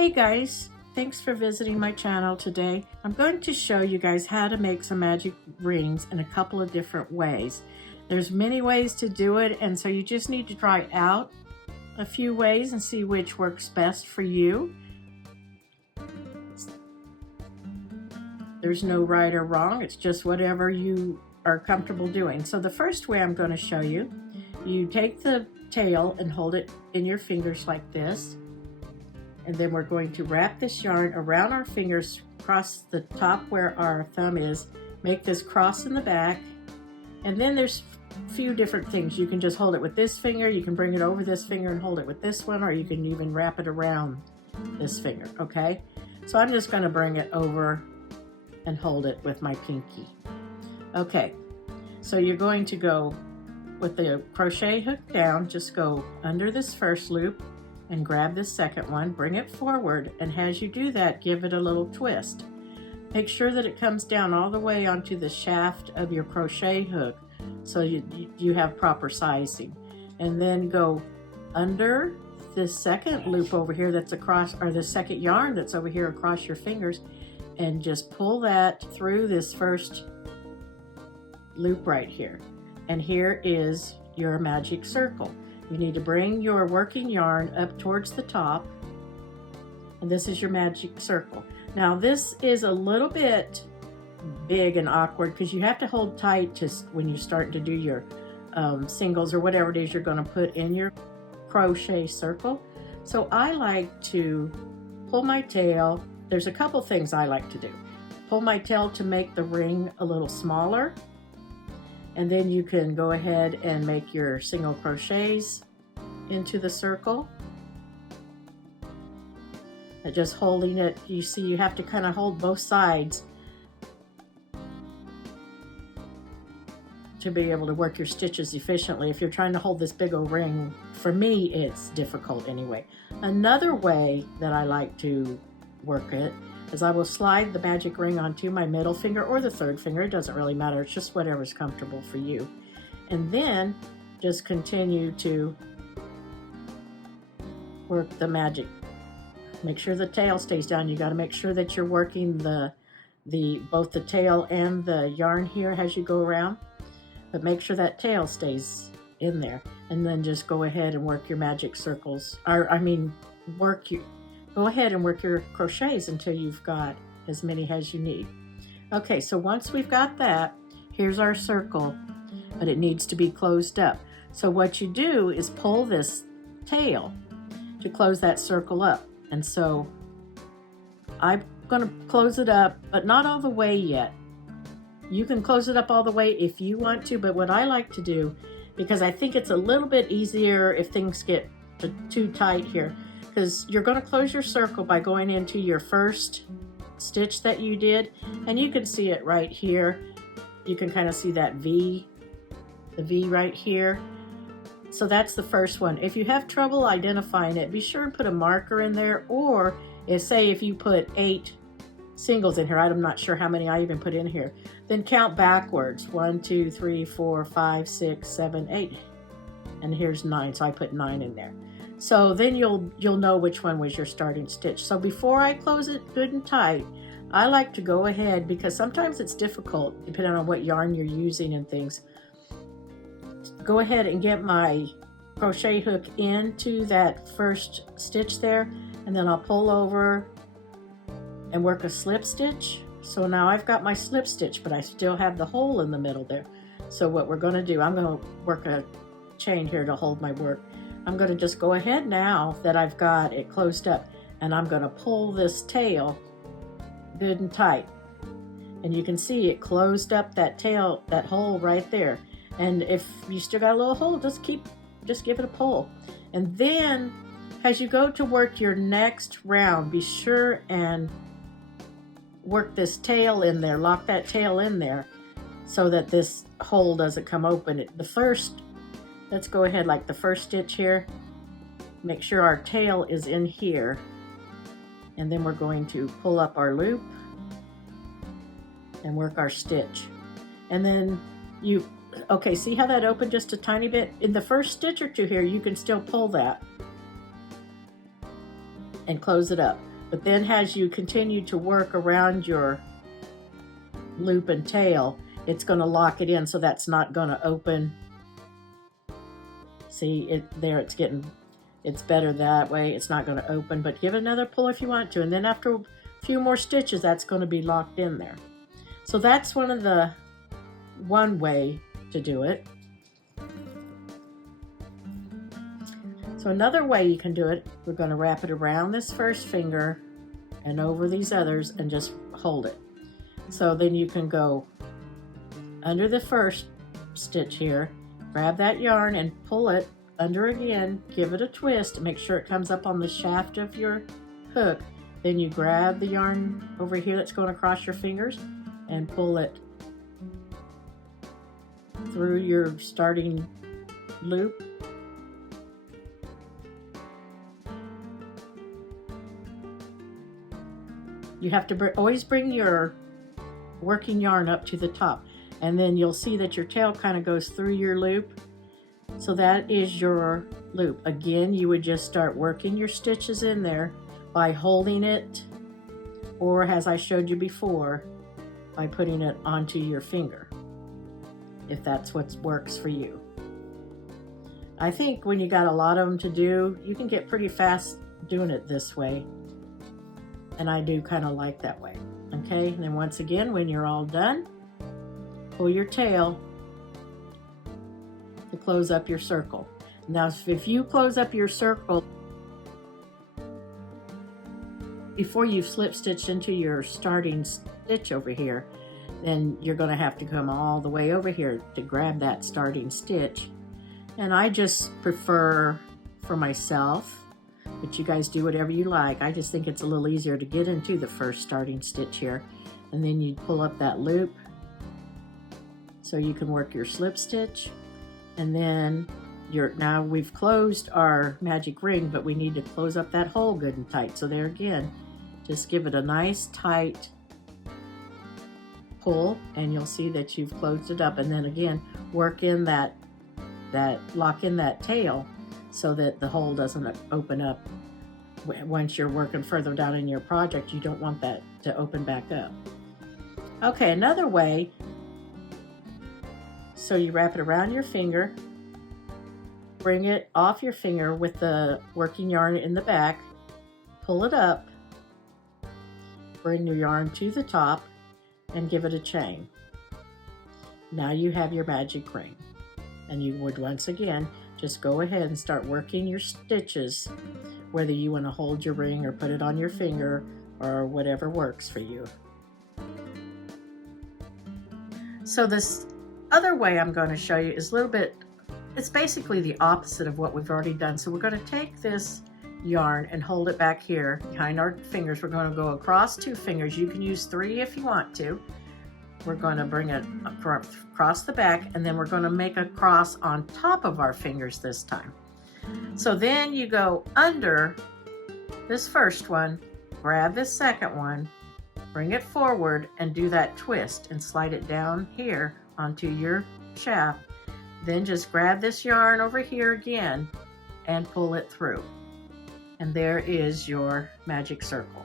Hey guys, thanks for visiting my channel today. I'm going to show you guys how to make some magic rings in a couple of different ways. There's many ways to do it, and so you just need to try out a few ways and see which works best for you. There's no right or wrong, it's just whatever you are comfortable doing. So the first way I'm going to show you, you take the tail and hold it in your fingers like this. And then we're going to wrap this yarn around our fingers, across the top where our thumb is, make this cross in the back. And then there's a few different things. You can just hold it with this finger, you can bring it over this finger and hold it with this one, or you can even wrap it around this finger, okay? So I'm just going to bring it over and hold it with my pinky. Okay, so you're going to go with the crochet hook down, just go under this first loop and grab this second one, bring it forward, and as you do that, give it a little twist. Make sure that it comes down all the way onto the shaft of your crochet hook so you have proper sizing. And then go under this second loop over here that's across, or the second yarn that's over here across your fingers, and just pull that through this first loop right here. And here is your magic circle. You need to bring your working yarn up towards the top, and this is your magic circle. Now this is a little bit big and awkward because you have to hold tight just when you start to do your singles or whatever it is you're going to put in your crochet circle. So I like to pull my tail. There's a couple things I like to do. Pull my tail to make the ring a little smaller. And then you can go ahead and make your single crochets into the circle. And just holding it, you see you have to kind of hold both sides to be able to work your stitches efficiently. If you're trying to hold this big old ring, for me it's difficult anyway. Another way that I like to work it is I will slide the magic ring onto my middle finger or the third finger. It doesn't really matter. It's just whatever's comfortable for you. And then just continue to work the magic. Make sure the tail stays down. You got to make sure that you're working both the tail and the yarn here as you go around. But make sure that tail stays in there. And then just go ahead and work your magic circles. Go ahead and work your crochets until you've got as many as you need. Okay, so once we've got that, here's our circle, but it needs to be closed up. So what you do is pull this tail to close that circle up. And so I'm going to close it up, but not all the way yet. You can close it up all the way if you want to, but what I like to do, because I think it's a little bit easier if things get too tight here, because you're going to close your circle by going into your first stitch that you did, and you can see it right here. You can kind of see that V, the V right here. So that's the first one. If you have trouble identifying it, be sure and put a marker in there, or if you put 8 singles in here, I'm not sure how many I even put in here, then count backwards. 1, 2, 3, 4, 5, 6, 7, 8, and here's 9, so I put 9 in there. So then you'll know which one was your starting stitch. So before I close it good and tight, I like to go ahead, because sometimes it's difficult depending on what yarn you're using and things. Go ahead and get my crochet hook into that first stitch there, and then I'll pull over and work a slip stitch. So now I've got my slip stitch, but I still have the hole in the middle there. So what we're going to do, I'm going to work a chain here to hold my work. I'm going to just go ahead now that I've got it closed up, and I'm going to pull this tail good and tight. And you can see it closed up that tail, that hole right there. And if you still got a little hole, just give it a pull. And then as you go to work your next round, be sure and work this tail in there, lock that tail in there so that this hole doesn't come open. Let's go ahead, like the first stitch here, make sure our tail is in here, and then we're going to pull up our loop and work our stitch. And then okay, see how that opened just a tiny bit? In the first stitch or two here, you can still pull that and close it up. But then as you continue to work around your loop and tail, it's going to lock it in, so that's not going to open. See it there, it's better that way. It's not going to open, but give it another pull if you want to, and then after a few more stitches, that's going to be locked in there. So that's one way to do it. So another way you can do it, we're going to wrap it around this first finger and over these others and just hold it. So then you can go under the first stitch here, grab that yarn and pull it under again, give it a twist, make sure it comes up on the shaft of your hook. Then you grab the yarn over here that's going across your fingers and pull it through your starting loop. You have to always bring your working yarn up to the top, and then you'll see that your tail kind of goes through your loop. So that is your loop. Again, you would just start working your stitches in there by holding it, or as I showed you before, by putting it onto your finger, if that's what works for you. I think when you got a lot of them to do, you can get pretty fast doing it this way. And I do kind of like that way. Okay, and then once again, when you're all done, pull your tail to close up your circle. Now, if you close up your circle before you've slip stitched into your starting stitch over here, then you're going to have to come all the way over here to grab that starting stitch. And I just prefer for myself, but you guys do whatever you like. I just think it's a little easier to get into the first starting stitch here, and then you pull up that loop so you can work your slip stitch. And then now we've closed our magic ring, but we need to close up that hole good and tight. So there again, just give it a nice tight pull, and you'll see that you've closed it up. And then again, work in lock in that tail so that the hole doesn't open up. Once you're working further down in your project, you don't want that to open back up. Okay, another way, so you wrap it around your finger, bring it off your finger with the working yarn in the back, pull it up, bring your yarn to the top, and give it a chain. Now you have your magic ring. And you would once again just go ahead and start working your stitches, whether you want to hold your ring or put it on your finger or whatever works for you. So this other way I'm going to show you is a little bit, it's basically the opposite of what we've already done. So we're going to take this yarn and hold it back here behind our fingers. We're going to go across 2 fingers. You can use 3 if you want to. We're going to bring it across the back, and then we're going to make a cross on top of our fingers this time. So then you go under this first one, grab this second one, bring it forward and do that twist and slide it down here onto your shaft. Then just grab this yarn over here again and pull it through. And there is your magic circle.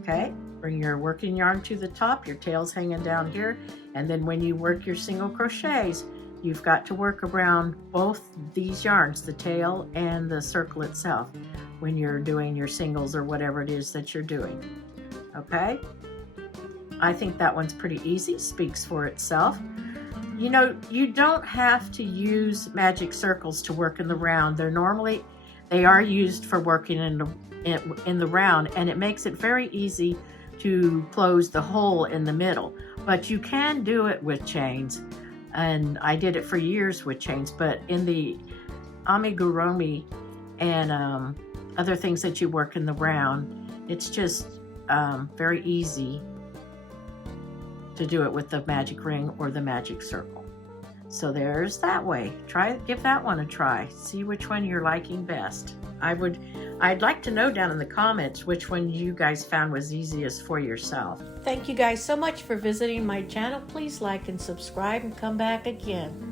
Okay, bring your working yarn to the top, your tail's hanging down here, and then when you work your single crochets, you've got to work around both these yarns, the tail and the circle itself, when you're doing your singles or whatever it is that you're doing. Okay, I think that one's pretty easy, speaks for itself. You know, you don't have to use magic circles to work in the round. They are used for working in the round, and it makes it very easy to close the hole in the middle. But you can do it with chains, and I did it for years with chains. But in the amigurumi and other things that you work in the round, it's just very easy to do it with the magic ring or the magic circle. So there's that way. Give that one a try. See which one you're liking best. I'd like to know down in the comments which one you guys found was easiest for yourself. Thank you guys so much for visiting my channel. Please like and subscribe and come back again.